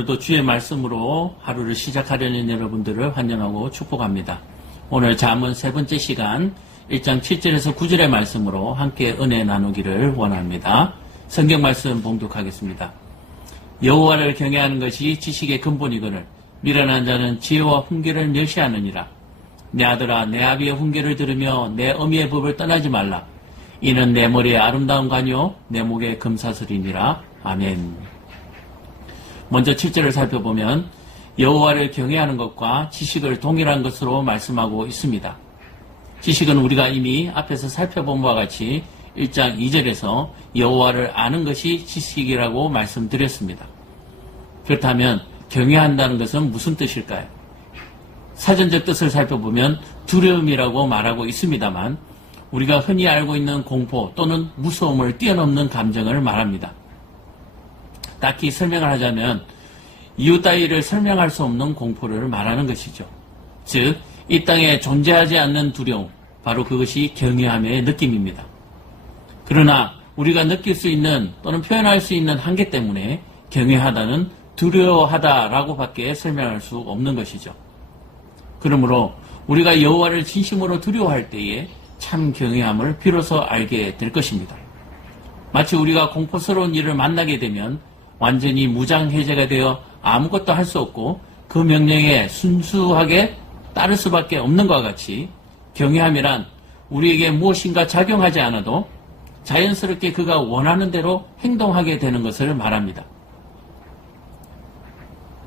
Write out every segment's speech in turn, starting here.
오늘도 주의 말씀으로 하루를 시작하려는 여러분들을 환영하고 축복합니다. 오늘 잠언 세 번째 시간 1장 7절에서 9절의 말씀으로 함께 은혜 나누기를 원합니다. 성경 말씀 봉독하겠습니다. 여호와를 경외하는 것이 지식의 근본이거늘 미련한 자는 지혜와 훈계를 멸시하느니라. 내 아들아, 내 아비의 훈계를 들으며 내 어미의 법을 떠나지 말라. 이는 내 머리에 아름다운 관이요 내 목에 금사슬이니라. 아멘. 먼저 7절을 살펴보면 여호와를 경외하는 것과 지식을 동일한 것으로 말씀하고 있습니다. 지식은 우리가 이미 앞에서 살펴본 바와 같이 1장 2절에서 여호와를 아는 것이 지식이라고 말씀드렸습니다. 그렇다면 경외한다는 것은 무슨 뜻일까요? 사전적 뜻을 살펴보면 두려움이라고 말하고 있습니다만 우리가 흔히 알고 있는 공포 또는 무서움을 뛰어넘는 감정을 말합니다. 딱히 설명을 하자면 이유 따위를 설명할 수 없는 공포를 말하는 것이죠. 즉, 이 땅에 존재하지 않는 두려움, 바로 그것이 경외함의 느낌입니다. 그러나 우리가 느낄 수 있는 또는 표현할 수 있는 한계 때문에 경외하다는 두려워하다라고 밖에 설명할 수 없는 것이죠. 그러므로 우리가 여호와를 진심으로 두려워할 때에 참 경외함을 비로소 알게 될 것입니다. 마치 우리가 공포스러운 일을 만나게 되면 완전히 무장해제가 되어 아무것도 할 수 없고 그 명령에 순수하게 따를 수밖에 없는 것과 같이 경외함이란 우리에게 무엇인가 작용하지 않아도 자연스럽게 그가 원하는 대로 행동하게 되는 것을 말합니다.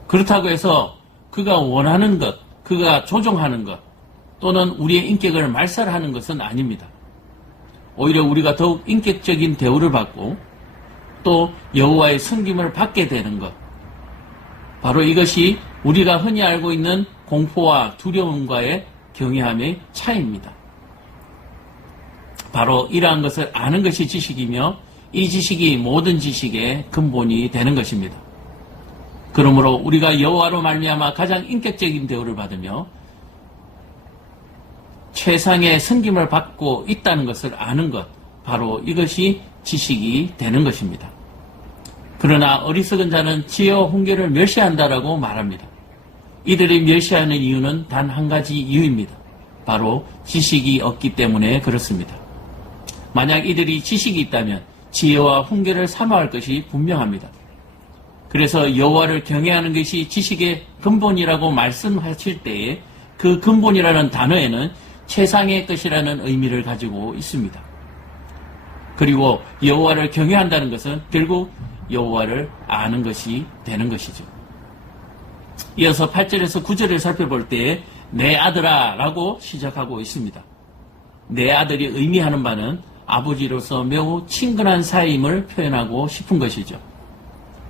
그렇다고 해서 그가 원하는 것, 그가 조종하는 것 또는 우리의 인격을 말살하는 것은 아닙니다. 오히려 우리가 더욱 인격적인 대우를 받고 또 여호와의 섬김을 받게 되는 것, 바로 이것이 우리가 흔히 알고 있는 공포와 두려움과의 경외함의 차이입니다. 바로 이러한 것을 아는 것이 지식이며 이 지식이 모든 지식의 근본이 되는 것입니다. 그러므로 우리가 여호와로 말미암아 가장 인격적인 대우를 받으며 최상의 섬김을 받고 있다는 것을 아는 것, 바로 이것이 지식이 되는 것입니다. 그러나 어리석은 자는 지혜와 훈계를 멸시한다라고 말합니다. 이들이 멸시하는 이유는 단 한 가지 이유입니다. 바로 지식이 없기 때문에 그렇습니다. 만약 이들이 지식이 있다면 지혜와 훈계를 사모할 것이 분명합니다. 그래서 여호와를 경외하는 것이 지식의 근본이라고 말씀하실 때에 그 근본이라는 단어에는 최상의 것이라는 의미를 가지고 있습니다. 그리고 여호와를 경외한다는 것은 결국 여호와를 아는 것이 되는 것이죠. 이어서 8절에서 9절을 살펴볼 때 내 아들아 라고 시작하고 있습니다. 내 아들이 의미하는 바는 아버지로서 매우 친근한 사이임을 표현하고 싶은 것이죠.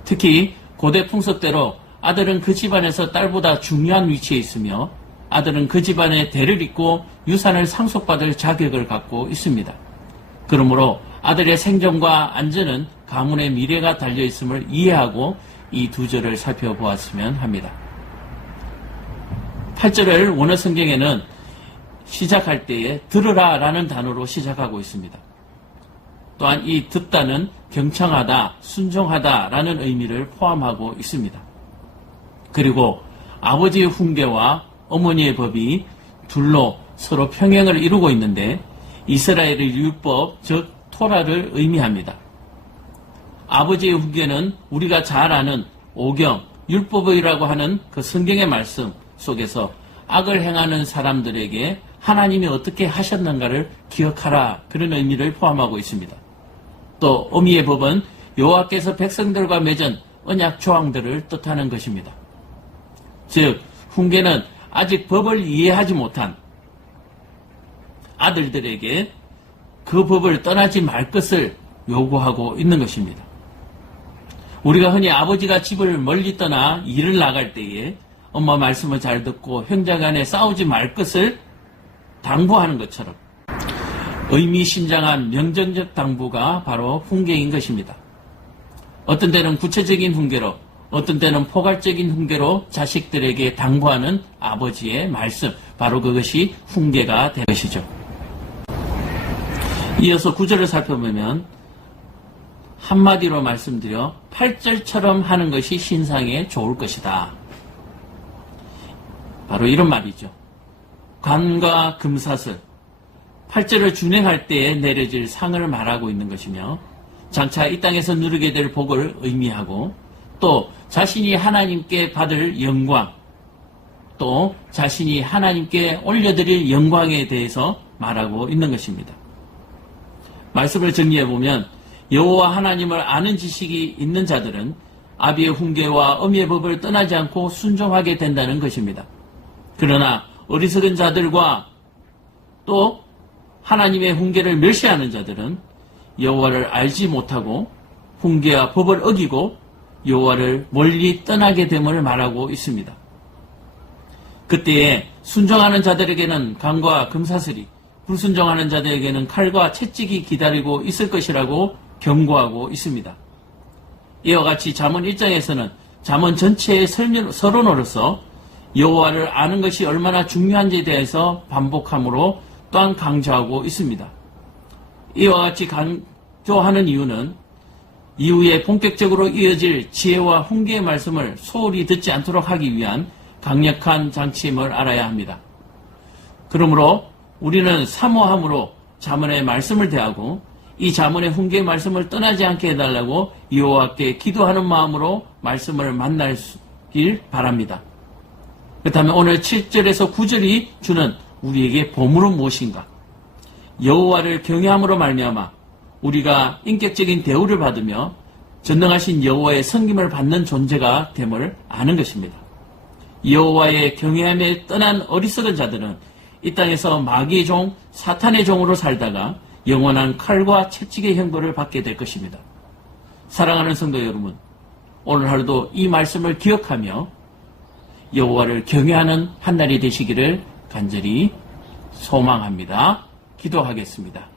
특히 고대 풍습대로 아들은 그 집안에서 딸보다 중요한 위치에 있으며 아들은 그 집안의 대를 잇고 유산을 상속받을 자격을 갖고 있습니다. 그러므로 아들의 생존과 안전은 가문의 미래가 달려있음을 이해하고 이 두 절을 살펴보았으면 합니다. 8절을 원어 성경에는 시작할 때에 들으라 라는 단어로 시작하고 있습니다. 또한 이 듣다는 경청하다, 순종하다 라는 의미를 포함하고 있습니다. 그리고 아버지의 훈계와 어머니의 법이 둘로 서로 평행을 이루고 있는데 이스라엘의 율법, 즉 토라를 의미합니다. 아버지의 훈계는 우리가 잘 아는 오경, 율법이라고 하는 그 성경의 말씀 속에서 악을 행하는 사람들에게 하나님이 어떻게 하셨는가를 기억하라, 그런 의미를 포함하고 있습니다. 또 어미의 법은 여호와께서 백성들과 맺은 언약 조항들을 뜻하는 것입니다. 즉 훈계는 아직 법을 이해하지 못한 아들들에게 그 법을 떠나지 말 것을 요구하고 있는 것입니다. 우리가 흔히 아버지가 집을 멀리 떠나 일을 나갈 때에 엄마 말씀을 잘 듣고 형제 간에 싸우지 말 것을 당부하는 것처럼 의미심장한 명정적 당부가 바로 훈계인 것입니다. 어떤 때는 구체적인 훈계로, 어떤 때는 포괄적인 훈계로 자식들에게 당부하는 아버지의 말씀, 바로 그것이 훈계가 된 것이죠. 이어서 9절을 살펴보면 한마디로 말씀드려 8절처럼 하는 것이 신상에 좋을 것이다. 바로 이런 말이죠. 관과 금사슬, 8절을 준행할 때에 내려질 상을 말하고 있는 것이며 장차 이 땅에서 누리게 될 복을 의미하고 또 자신이 하나님께 받을 영광, 또 자신이 하나님께 올려드릴 영광에 대해서 말하고 있는 것입니다. 말씀을 정리해보면 여호와 하나님을 아는 지식이 있는 자들은 아비의 훈계와 어미의 법을 떠나지 않고 순종하게 된다는 것입니다. 그러나 어리석은 자들과 또 하나님의 훈계를 멸시하는 자들은 여호와를 알지 못하고 훈계와 법을 어기고 여호와를 멀리 떠나게 됨을 말하고 있습니다. 그때에 순종하는 자들에게는 강과 금사슬이, 불순종하는 자들에게는 칼과 채찍이 기다리고 있을 것이라고 경고하고 있습니다. 이와 같이 잠언 1장에서는 잠언 전체의 서론으로서 여호와를 아는 것이 얼마나 중요한지에 대해서 반복함으로 또한 강조하고 있습니다. 이와 같이 강조하는 이유는 이후에 본격적으로 이어질 지혜와 훈계의 말씀을 소홀히 듣지 않도록 하기 위한 강력한 장치임을 알아야 합니다. 그러므로 우리는 사모함으로 잠언의 말씀을 대하고 이 잠언의 훈계의 말씀을 떠나지 않게 해달라고 여호와께 기도하는 마음으로 말씀을 만나길 바랍니다. 그렇다면 오늘 7절에서 9절이 주는 우리에게 보물은 무엇인가? 여호와를 경외함으로 말미암아 우리가 인격적인 대우를 받으며 전능하신 여호와의 섬김을 받는 존재가 됨을 아는 것입니다. 여호와의 경외함에 떠난 어리석은 자들은 이 땅에서 마귀의 종, 사탄의 종으로 살다가 영원한 칼과 채찍의 형벌을 받게 될 것입니다. 사랑하는 성도 여러분, 오늘 하루도 이 말씀을 기억하며 여호와를 경외하는 한 날이 되시기를 간절히 소망합니다. 기도하겠습니다.